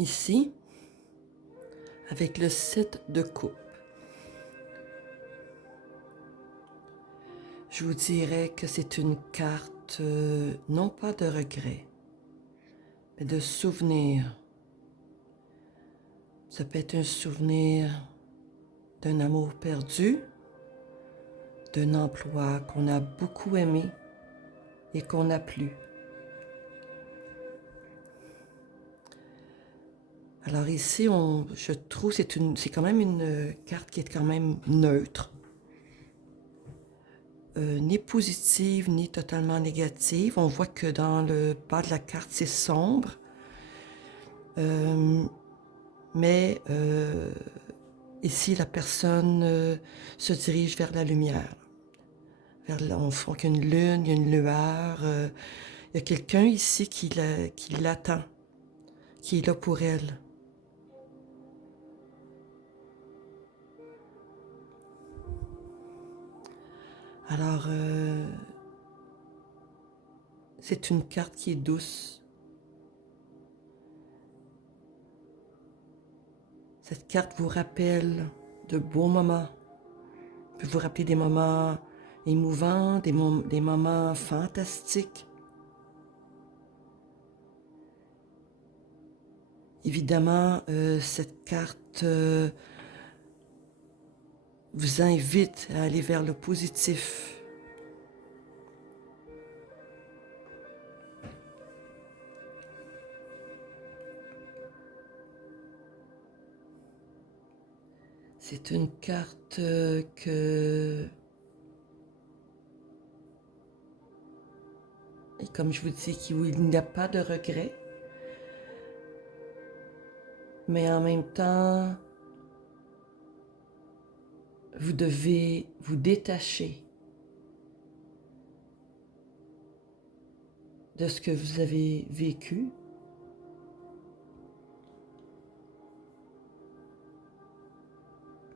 ici, avec le 7 de coupe, je vous dirais que c'est une carte, non pas de regret, mais de souvenir. Ça peut être un souvenir d'un amour perdu, d'un emploi qu'on a beaucoup aimé et qu'on n'a plus. Alors ici, je trouve que c'est quand même une carte qui est quand même neutre. Ni positive, ni totalement négative. On voit que dans le bas de la carte, c'est sombre. Mais ici, la personne se dirige vers la lumière. On voit qu'il y a une lune, il y a une lueur. Il y a quelqu'un ici qui l'attend, qui est là pour elle. Alors, c'est une carte qui est douce. Cette carte vous rappelle de beaux moments. Elle peut vous rappeler des moments émouvants, des moments fantastiques. Évidemment, cette carte vous invite à aller vers le positif. C'est une carte que, et comme je vous dis, il n'y a pas de regret, mais en même temps, vous devez vous détacher de ce que vous avez vécu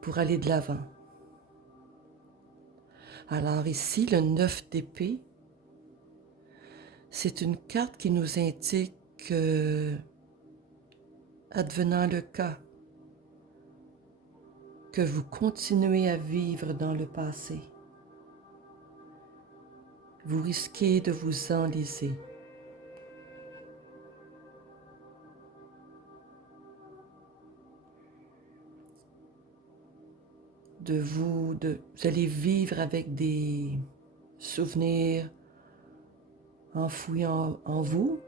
pour aller de l'avant. Alors ici, le 9 d'épée, c'est une carte qui nous indique que, advenant le cas, que vous continuez à vivre dans le passé, vous risquez de vous enliser. Vous allez vivre avec des souvenirs enfouis en vous.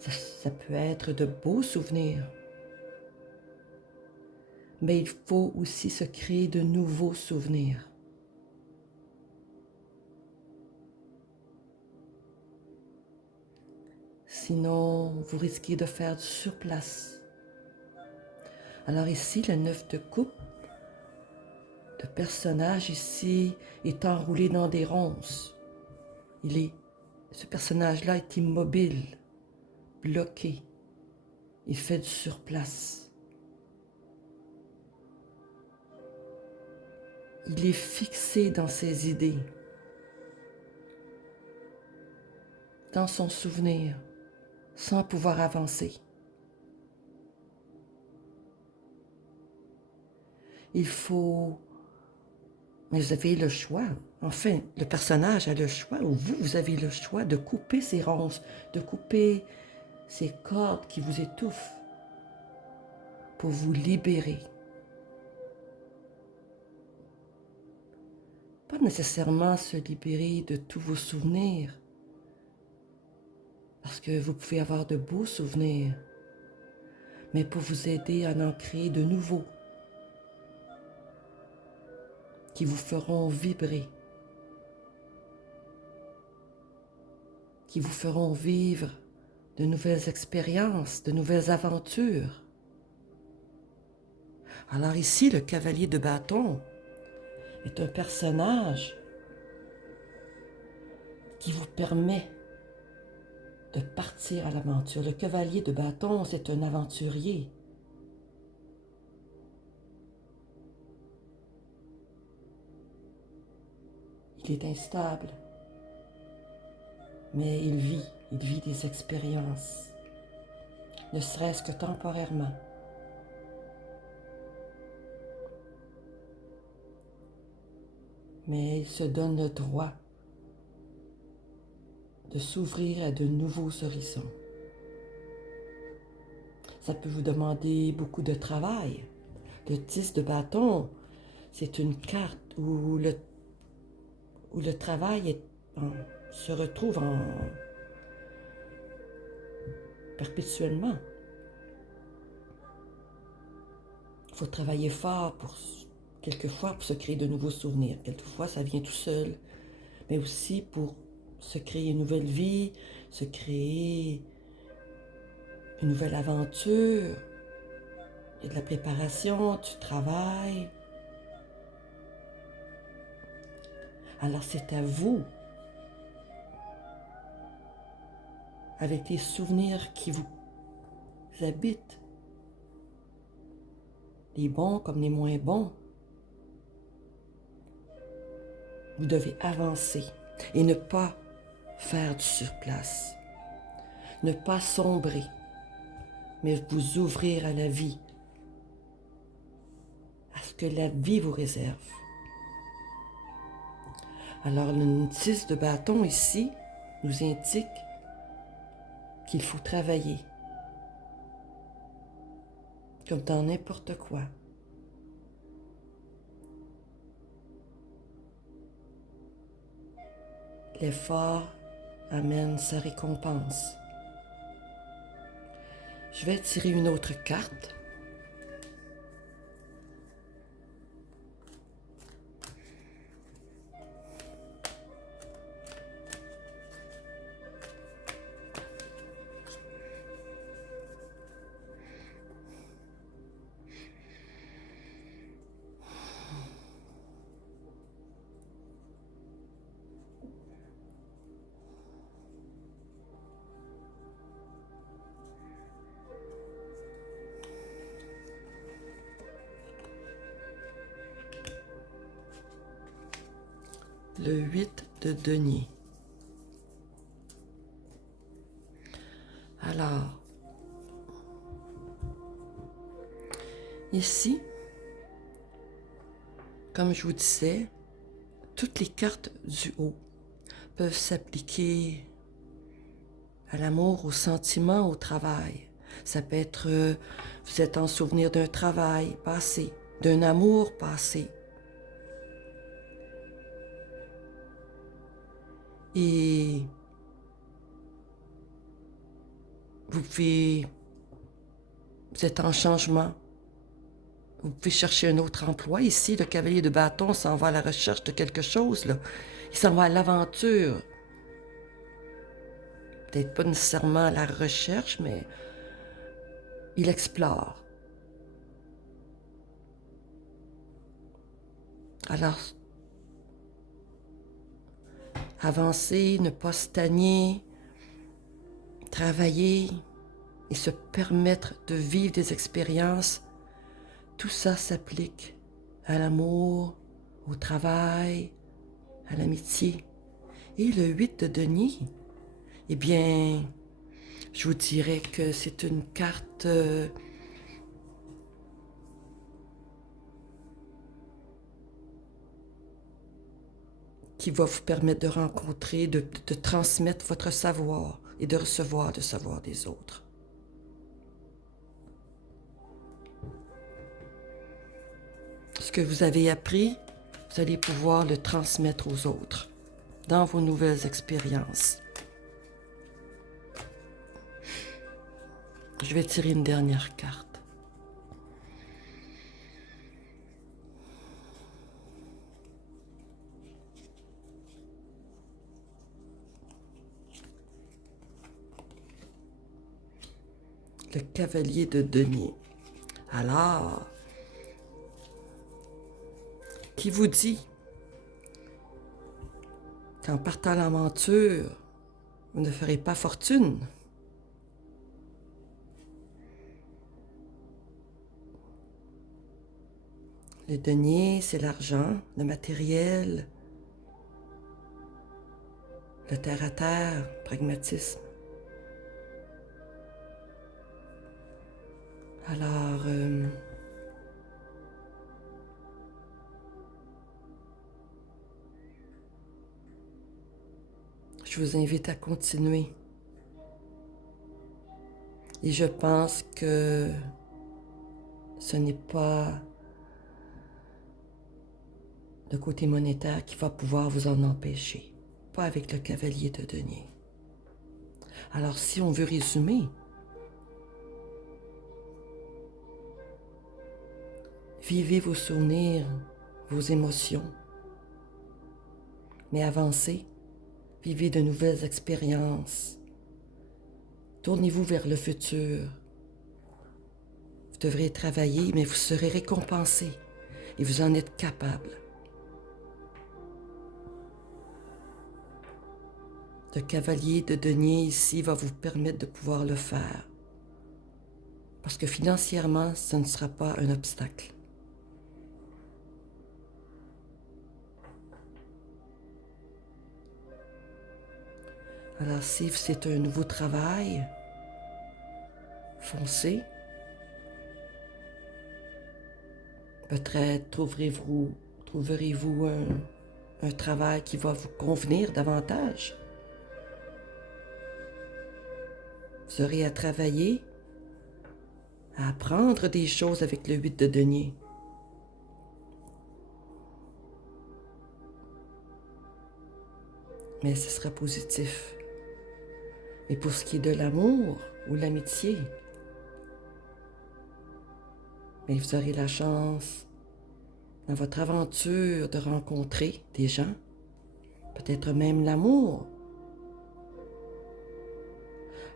Ça peut être de beaux souvenirs. Mais il faut aussi se créer de nouveaux souvenirs. Sinon, vous risquez de faire du surplace. Alors ici, le 9 de coupe, le personnage ici est enroulé dans des ronces. Ce personnage-là est immobile, bloqué. Il fait du surplace. Il est fixé dans ses idées, dans son souvenir, sans pouvoir avancer. Mais vous avez le choix. Enfin, le personnage a le choix, ou vous avez le choix de couper ces ronces, de couper ces cordes qui vous étouffent pour vous libérer. Pas nécessairement se libérer de tous vos souvenirs, parce que vous pouvez avoir de beaux souvenirs, mais pour vous aider à en créer de nouveaux, qui vous feront vibrer, qui vous feront vivre de nouvelles expériences, de nouvelles aventures. Alors ici, le cavalier de bâton est un personnage qui vous permet de partir à l'aventure. Le cavalier de bâton, c'est un aventurier. Il est instable, mais il vit des expériences. ne serait-ce que temporairement. Mais il se donne le droit de s'ouvrir à de nouveaux horizons. Ça peut vous demander beaucoup de travail. Le 10 de bâton, c'est une carte où le travail se retrouve perpétuellement. Il faut travailler fort quelquefois pour se créer de nouveaux souvenirs. Quelquefois, ça vient tout seul. Mais aussi pour se créer une nouvelle vie, se créer une nouvelle aventure. Il y a de la préparation, du travail. Alors c'est à vous, avec les souvenirs qui vous habitent, les bons comme les moins bons. Vous devez avancer et ne pas faire du surplace, ne pas sombrer, mais vous ouvrir à la vie, à ce que la vie vous réserve. Alors le 10 de bâton ici nous indique qu'il faut travailler, comme dans n'importe quoi. L'effort amène sa récompense. Je vais tirer une autre carte. Le 8 de denier. Alors, ici, comme je vous disais, toutes les cartes du haut peuvent s'appliquer à l'amour, au sentiment, au travail. Ça peut être, vous êtes en souvenir d'un travail passé, d'un amour passé. Et vous êtes en changement. Vous pouvez chercher un autre emploi. Ici, le cavalier de bâton s'en va à la recherche de quelque chose, là. Il s'en va à l'aventure. Peut-être pas nécessairement à la recherche, mais il explore. Alors, avancer, ne pas stagner, travailler et se permettre de vivre des expériences, tout ça s'applique à l'amour, au travail, à l'amitié. Et le 8 de denier, eh bien, je vous dirais que c'est une carte qui va vous permettre de rencontrer, de transmettre votre savoir et de recevoir le savoir des autres. Ce que vous avez appris, vous allez pouvoir le transmettre aux autres dans vos nouvelles expériences. Je vais tirer une dernière carte. Le cavalier de denier. Alors, qui vous dit qu'en partant à l'aventure, vous ne ferez pas fortune? Le denier, c'est l'argent, le matériel, le terre-à-terre, pragmatisme. Alors, je vous invite à continuer. Et je pense que ce n'est pas le côté monétaire qui va pouvoir vous en empêcher. Pas avec le cavalier de denier. Alors, si on veut résumer, vivez vos souvenirs, vos émotions, mais avancez, vivez de nouvelles expériences. Tournez-vous vers le futur. Vous devrez travailler, mais vous serez récompensé et vous en êtes capable. Le cavalier de denier ici va vous permettre de pouvoir le faire. Parce que financièrement, ce ne sera pas un obstacle. Alors si c'est un nouveau travail, foncez. Peut-être trouverez-vous un travail qui va vous convenir davantage. Vous aurez à travailler, à apprendre des choses avec le 8 de denier. Mais ce sera positif. Et pour ce qui est de l'amour ou l'amitié, mais vous aurez la chance, dans votre aventure, de rencontrer des gens, peut-être même l'amour.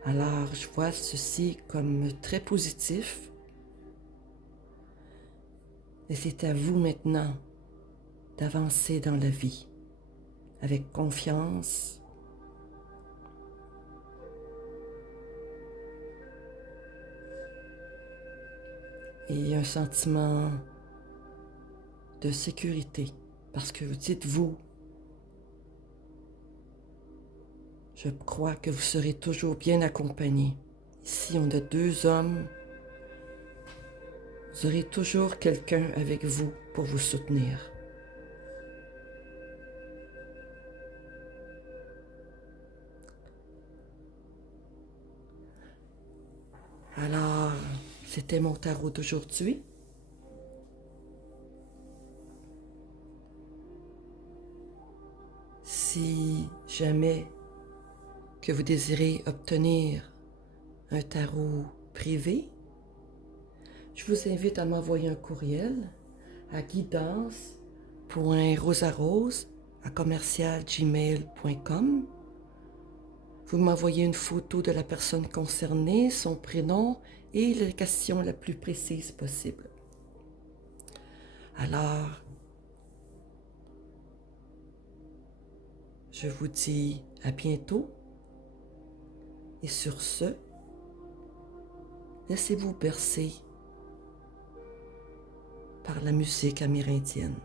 Alors, je vois ceci comme très positif. Et c'est à vous maintenant d'avancer dans la vie avec confiance, et un sentiment de sécurité, parce que dites-vous, je crois que vous serez toujours bien accompagné. Ici, on a 2 hommes. Vous aurez toujours quelqu'un avec vous pour vous soutenir. Alors, c'était mon tarot d'aujourd'hui. Si jamais que vous désirez obtenir un tarot privé, je vous invite à m'envoyer un courriel à guidance.rosarose@commercialgmail.com. Vous m'envoyez une photo de la personne concernée, son prénom et la question la plus précise possible. Alors, je vous dis à bientôt et sur ce, laissez-vous bercer par la musique amérindienne.